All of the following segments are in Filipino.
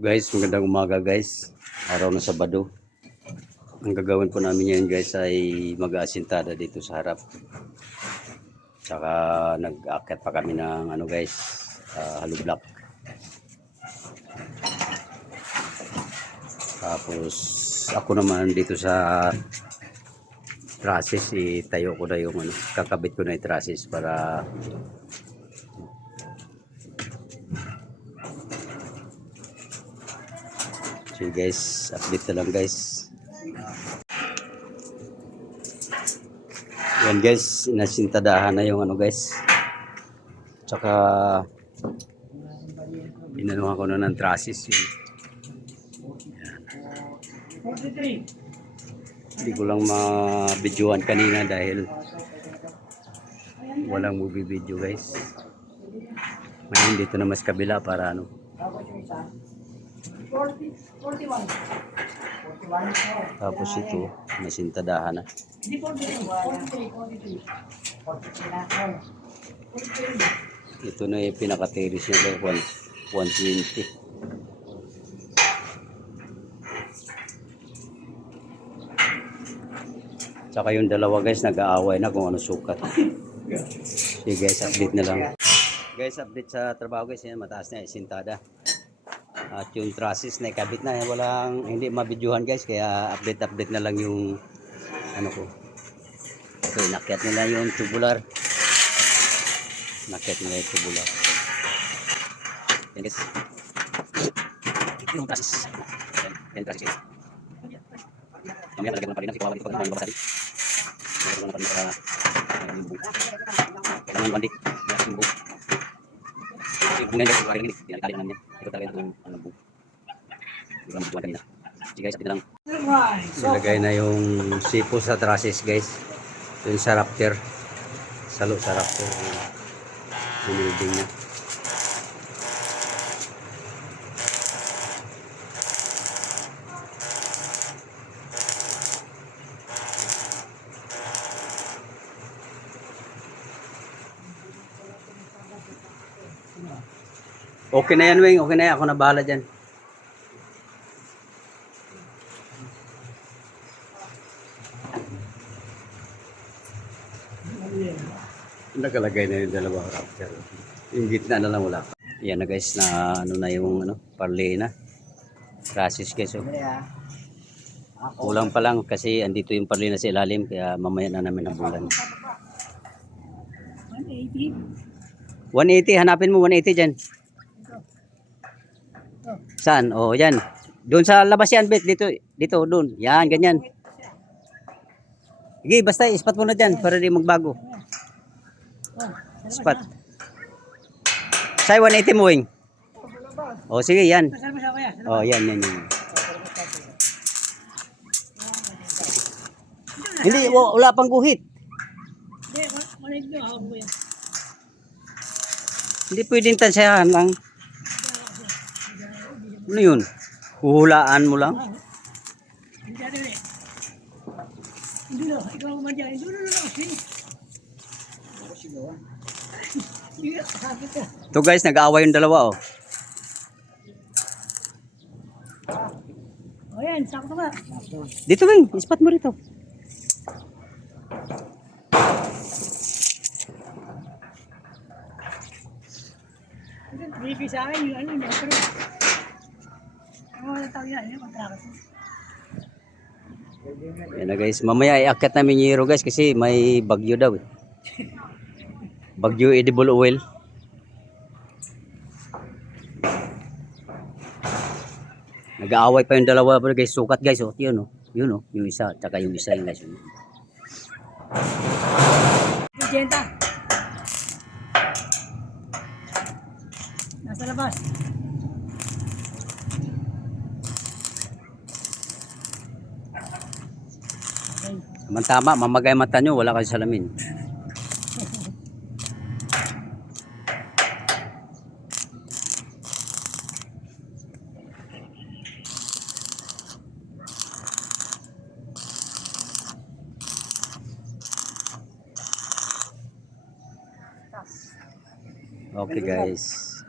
Guys, magandang umaga guys. Araw na Sabado. Ang gagawin po namin ngayon guys ay mag-aasintada dito sa harap. Tsaka nag-akit pa kami ng ano guys, uh, hollow block. Tapos ako naman dito sa trusses, itayo ko na yung ano, kakabit ko na yung trusses para So guys, update na lang guys. Yan guys, inasintadahan na yung ano guys. Tsaka inanuhan ko na ng trusses yun. Hindi ko lang ma-videoan kanina dahil walang movie video guys. Ngayon dito na mas kabila para ano. Tapos ito, nasintadahan na. Ito na yung pinaka-terrace niya guys, 120. Tsaka yung dalawa guys, nag-aaway na kung ano sukat. Sige guys, update na lang. Guys, update sa trabaho guys, yan, mataas na, sintada. At yung trusses na ikabit na, eh, walang, hindi mabidyohan guys, kaya update-update na lang yung, ano ko. Ito, inakyat nila yung tubular. Nakyat nila yung tubular. Yan guys. Yung trusses. Yan, yan trusses guys. Mamaya talaga ng palinan, kasi kawawa dito pag mga babasari. Meron na pa rin para uh, buo. Kailangan bandi, buo. Yung bunga guys, yung rinig, tinalitali namin yan. Ito talaga yung ano buo. Hindi ko lang kanina. Sige guys, update na lang. Nilagay na yung sipo sa trusses guys. Yung sa raptor. Salo sa raptor. Binilding niya. Okay na yan, Wing. Okay na yan. Ako na bahala dyan. Nakalagay na yung dalawang raptor. Yung gitna na lang wala pa. Yan na guys, na ano na yung ano, parley na. Crashes guys. Oh. Kulang pa lang kasi andito yung parley na sa ilalim kaya mamaya na namin nabulan. 180, hanapin mo 180 dyan. Saan? Oh, yan. Doon sa labas yan, bet. Dito, dito, doon. Yan, ganyan. Sige, basta ispat mo na dyan para di magbago. Ispat. Say 180 mo, Wing. Oh, sige, yan. Oh, yan, yan, yan. Hindi, wa- wala pang guhit. Hindi pwedeng tansyahan lang. Ano yun? Huhulaan mo lang? Ito guys, nag-aaway yung dalawa oh. O yan, sakto ka. Dito Wing, ispat mo rito. Bibi sa akin yung ano yung kontrakas. Yan na guys, mamaya iakyat namin yung hero guys kasi may bagyo daw eh. Bagyo edible oil. Nag-aaway pa yung dalawa pero guys, sukat guys oh. Yun oh. Yun oh, yung isa, tsaka yung isa yung guys. oh. Jenta. Nasa labas. Tama tama, mamagay mata nyo, wala kayo salamin. Okay guys.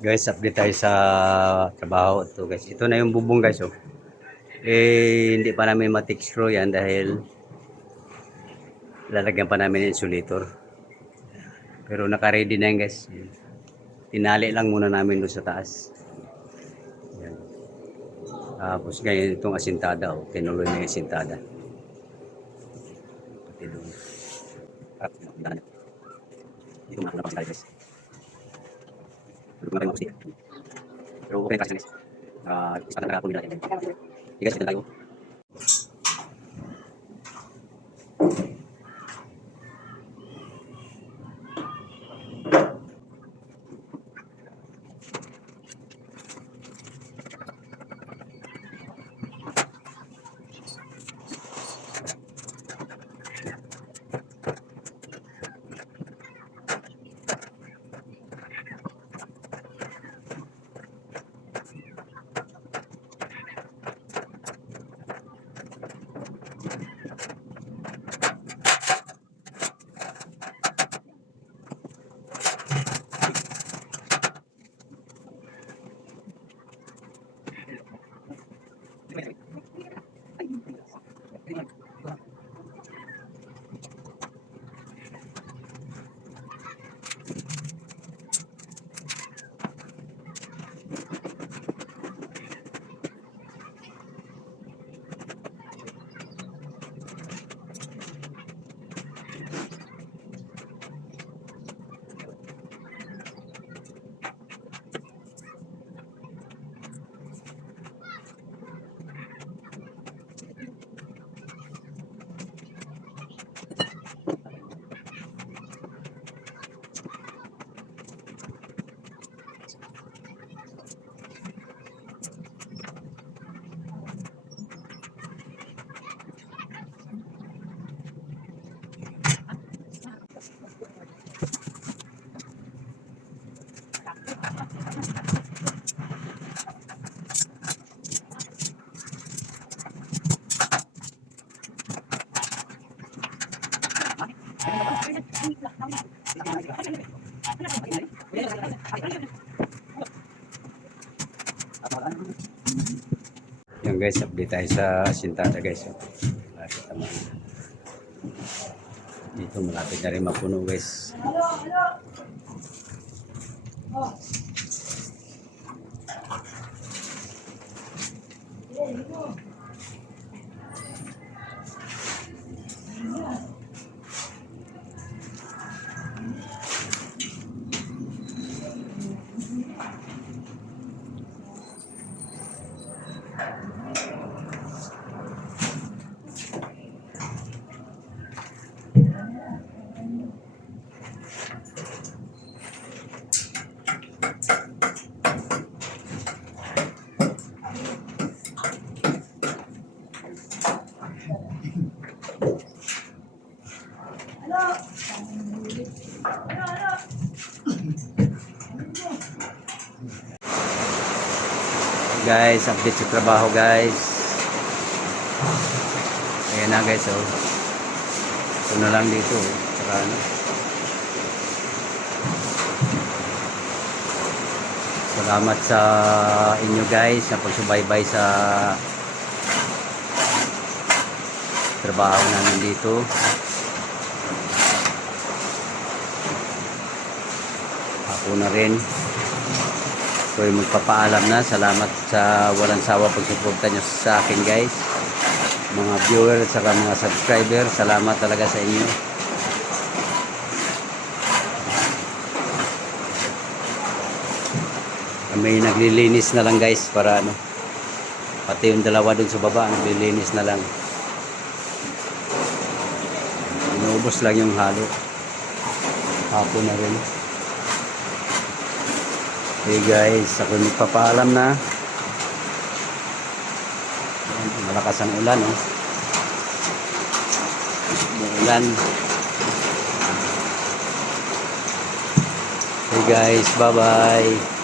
Guys, update tayo sa trabaho to guys. Ito na yung bubong guys oh. Eh hindi pa namin matik-screw yan dahil lalagyan pa namin ng insulator. Pero naka-ready na yan guys. Tinali lang muna namin doon sa taas. Yan. Tapos ngayon itong asintada oh. Tinuloy na yung asintada. Pati doon. Ako napasal guys. Na tayo mag Pero okay kasi guys. Ah, isa na nakapuli natin. Okay guys, ito tayo. Guys, update tayo sa asintada guys. oh. Malapit na ma- Dito malapit na rin mapuno guys. Guys, update sa trabaho guys. Ayan na guys oh. Ito na lang dito. oh. Ano. Salamat sa inyo guys sa pagsubaybay sa trabaho namin dito. Ako na rin. So yung magpapaalam na. Salamat sa walang sawa pagsuporta nyo sa akin guys. Mga viewers at saka mga subscriber. Salamat talaga sa inyo. Kami naglilinis na lang guys para ano. Pati yung dalawa dun sa baba naglilinis na lang. Inuubos lang yung halo. Hapon na rin. Okay guys, ako magpapaalam na. Malakas ang ulan, oh. Ulan. Okay guys, bye-bye.